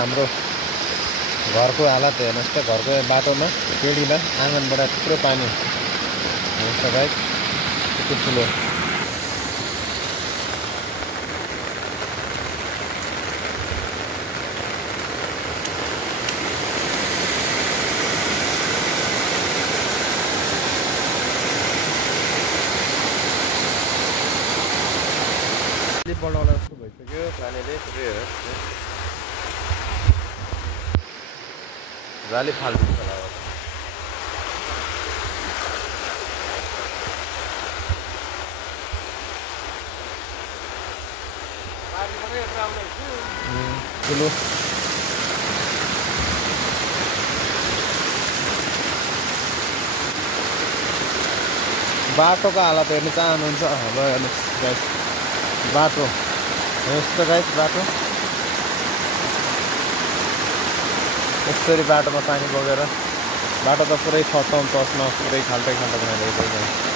हाम्रो घरको हालत हेर्नुहोस् त घरको बाटोमा पेडीमा आँगनबाट थुप्रो पानी हुन्छ गाइस यति ठुलो बनाउला जस्तो भइसक्यो पानीले पुरै जाली फाल्दिन्छ होला अब ठुलो बाटोको हालत हेर्नु चाहनुहुन्छ अब हेर्नुहोस् गाइस बाटो यस्तो गाइस बाटो यसरी बाटोमा पानी बगेर बाटो त पुरै खत्तम तसमा पुरै खाल्टै बनाइदिएको छ